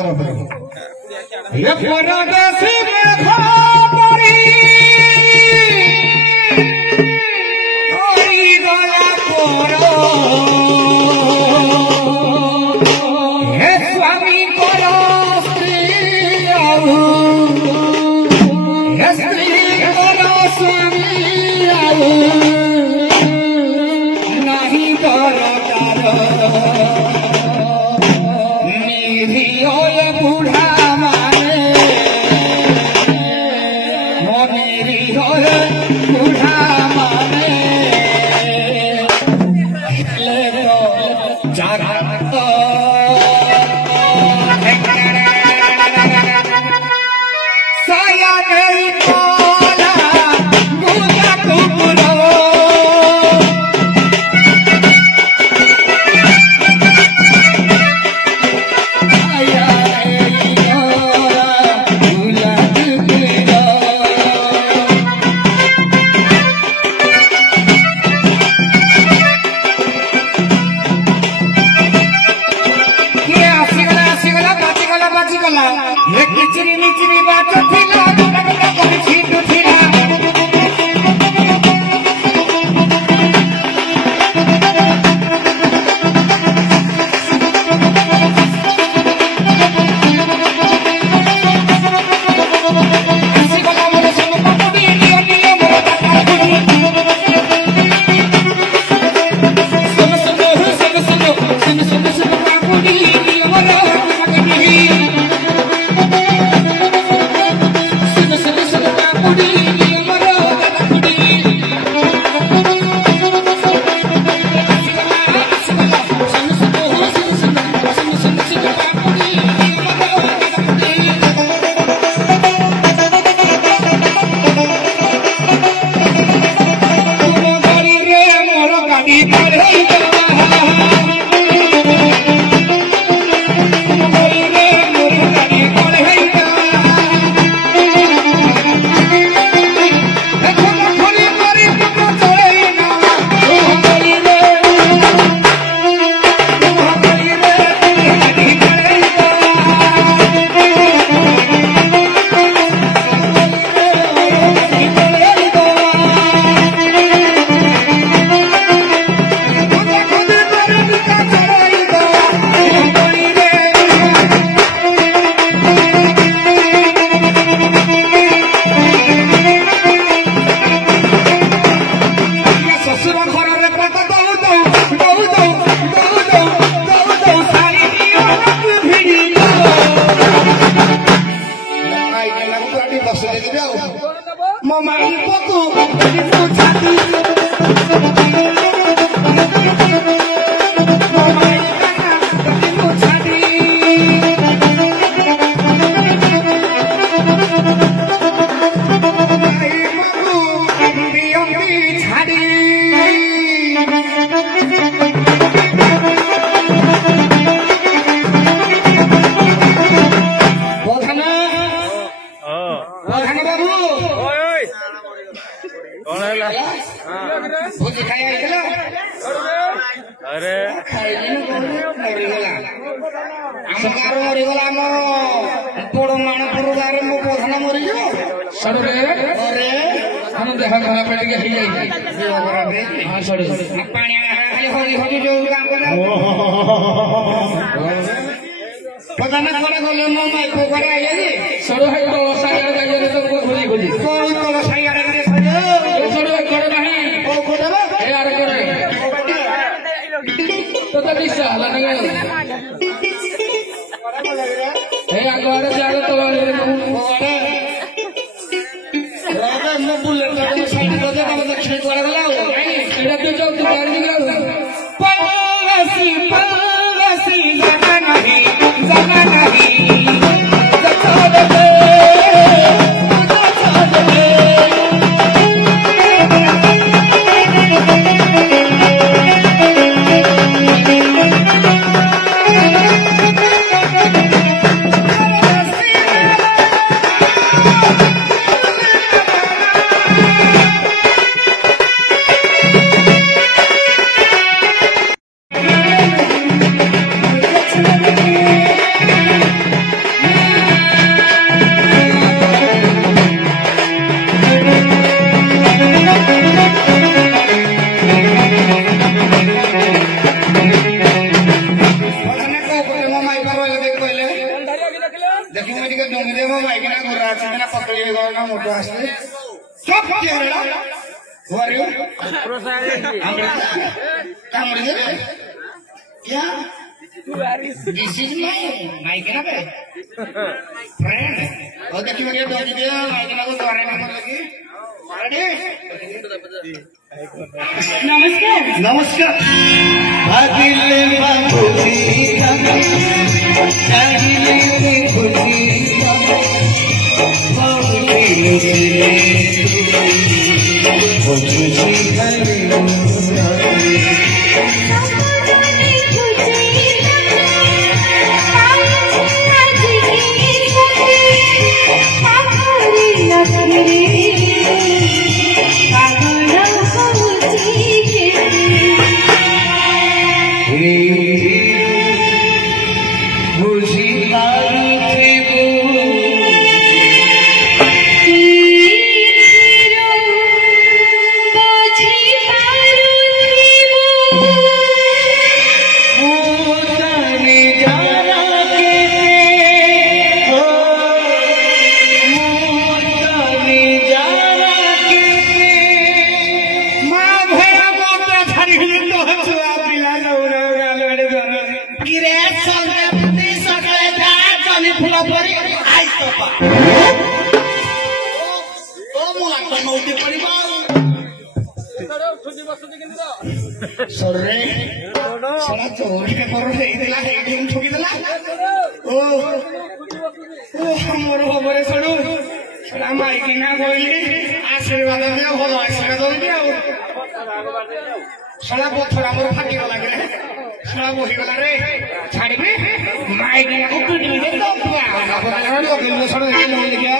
ये परदेसी में खबरी कोई गया कोरो हे स्वामी कोरो स्त्री आऊ हे स्त्री कोरो स्वामी आऊ नहीं करो तारो बुढ़ा माने मोनेरी होल बुढ़ा माने ले लो जारा तो साया नहीं कोला गुजा कुकुरो किचरी निचरी बात थिला कोन छीट थिला किसी बला मोरे सब पपड़ी लियो लियो मोरे सब पपड़ी लियो मोरे अरे बड़ मानपुर गारे मो प्रधान मरी प्रधान कौन गले मो माइक करे आइए सरो है तो साइड गाइए तो खोजी खोजी कौन तो साइड गाइए सरो करे नहीं ओ कोडबा ए यार करे तो दिशा ला नहीं ए आगे जागे तो ओरे राजा मो बुलेट तो साइड दे हम दक्षिण करे गला एटा तो जो तू गाड़ी निकला पवासी जाना नहीं देखी मैं टिके डोंगी दे मो माइक ना गोरा आछे ना पकड़ी गयो ना मोटो आछे चुप के रे वरियो कामड़ी दे क्या दिस इज माइक ना बे फ्रेंड और देखी मैं डोंगी दे माइक ना को द्वारे ना लगी रेडी नमस्कार नमस्कार भागिले बाबूजी चाहिए खुशी sorry salah chor ke koro heidela heiding thukidela amor homore sodu sala mic na goili आशीर्वाद दे भलो आशीर्वाद दे सला पत्थर amor फाटी गला रे सला मोहि गला रे छाड़बे माइक ना को कुटी दे तो पुआ ना बिल्लो सड़ दे लो गया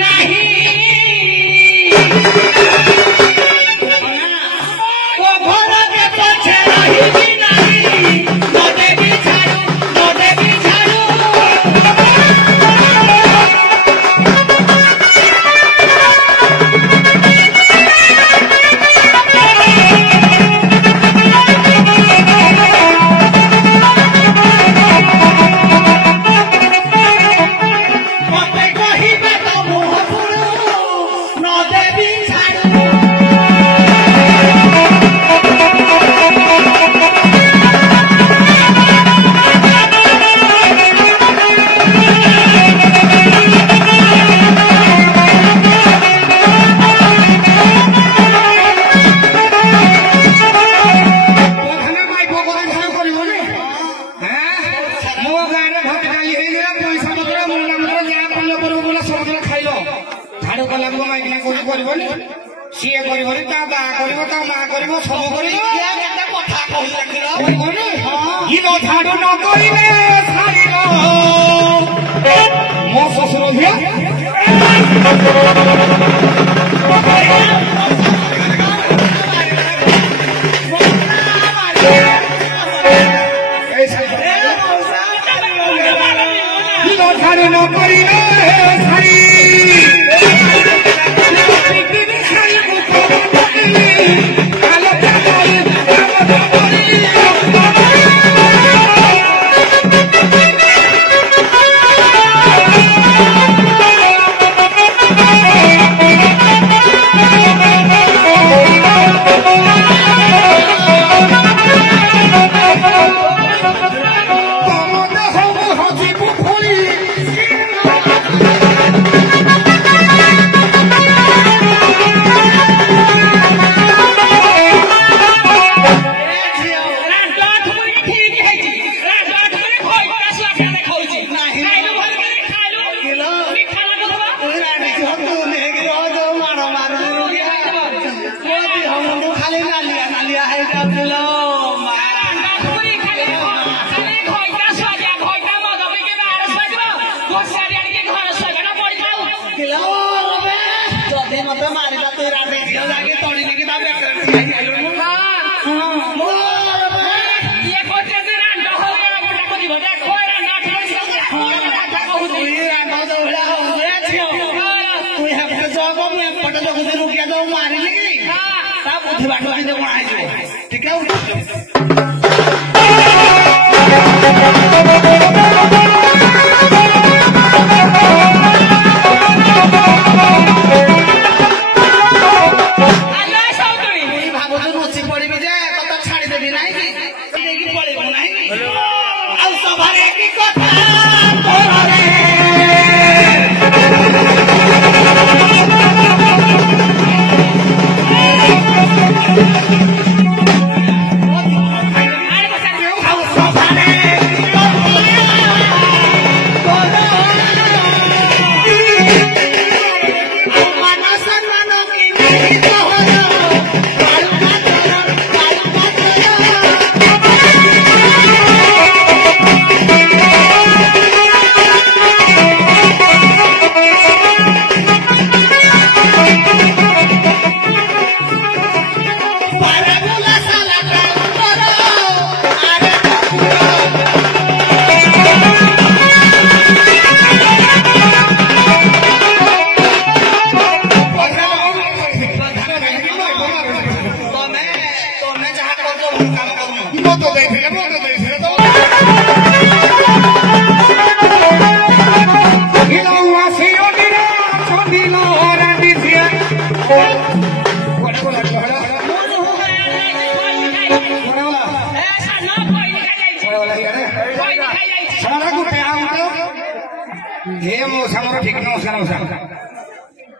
नहीं ସିଏ କରିବନି ତା ବା କରିବ ତା ମା କରିବ ସବୁ କରିବ କେତେ କଥା କହୁଛ ଇଲୋ ଝାଡୁ ନ କରିଲେ ଛାଡ଼ିବ ମୋ ଶ୍ୱଶୁର ଝିଅ ଇଲୋ ଝାଡୁ ନ କରିଲେ ଛାଡ଼ି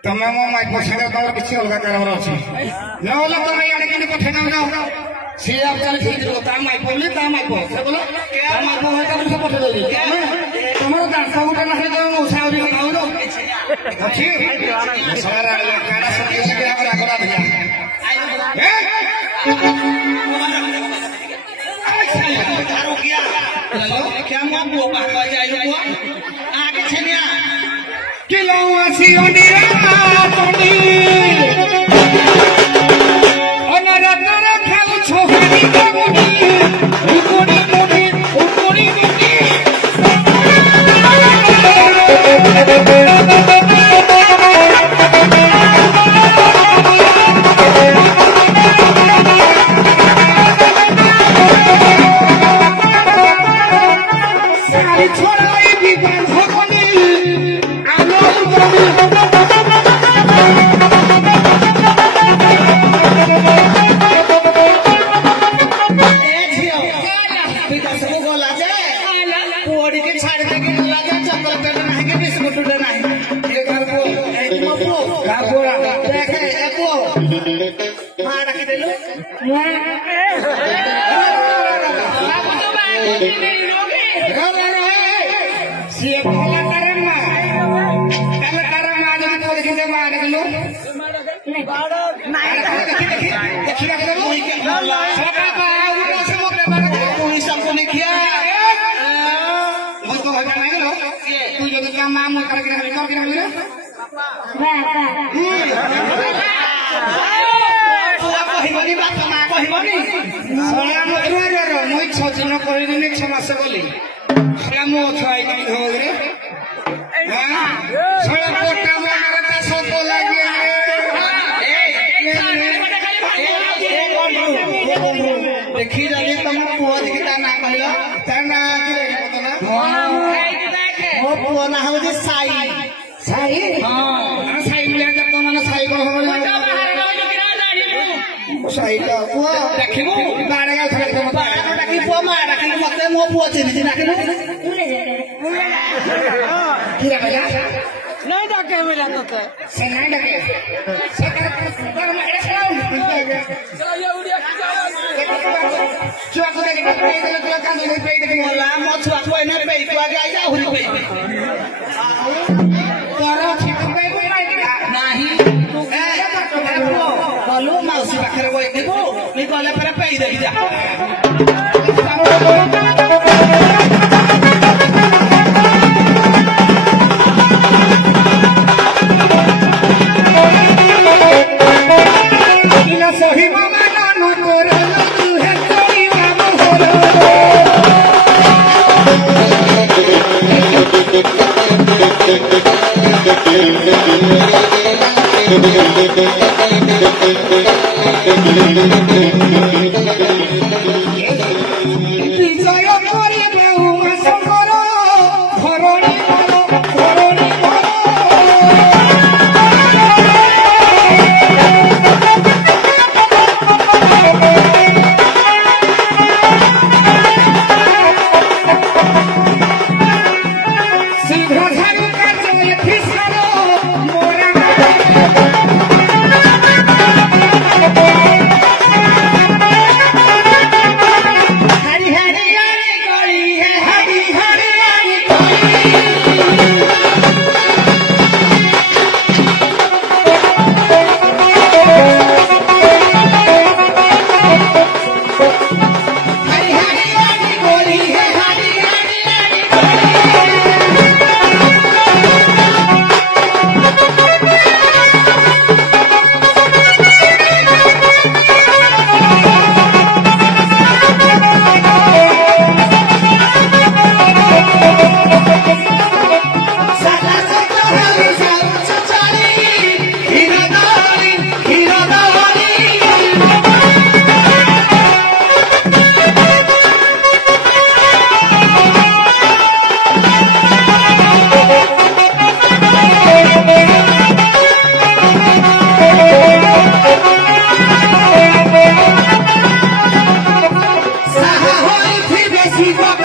तमे मो माइक पछे तमर किछि अलगा करबर अछि नहले तमे याने किने पठे न जाओ से आप चल ठीक रो ता माइक बोली ता माइक से बोलो ता माइक है त से पठे देबी तमरो दास उठा नहीं तो मौसा और खाऊ रो अछि सारा काड़ा सब के हमरा करा दिया तारो किया हेलो क्या मो बो बात जाई हो आगे छनिया किलो आसी ओनिरा तोनी अनरतर खाउ छोहरी तोनी उकोनी मोनी उकोनी मोनी सारी छोड़ाई भी बन होनी आलो देखी जानी तुम पुआ देखी ता ना कहला ता ना हो पुआ ना हो जे साई साई हां साई मिला जब तो माने साई को हो साई का पुआ देखिबो बारे का थरे तो मत देखी पुआ मा देखी मते मो पुआ चिनी चिना के की रे भैया नहीं डके मिला तो से नहीं डके से कर मारे चलो ये उड़िया चुआ को देख के तो का नहीं पे देख वाला मो चुआ को ना पे तो आगे आई जा हुरी पे तोरा ठीक पे नहीं तू बोलो मौसी पाखरे वो देखो मी कहले पर पे देख जा सही मामा नानू करे तू है कोई मामा होरो विजय करे बेउ मास करो घरणी करो घरणी He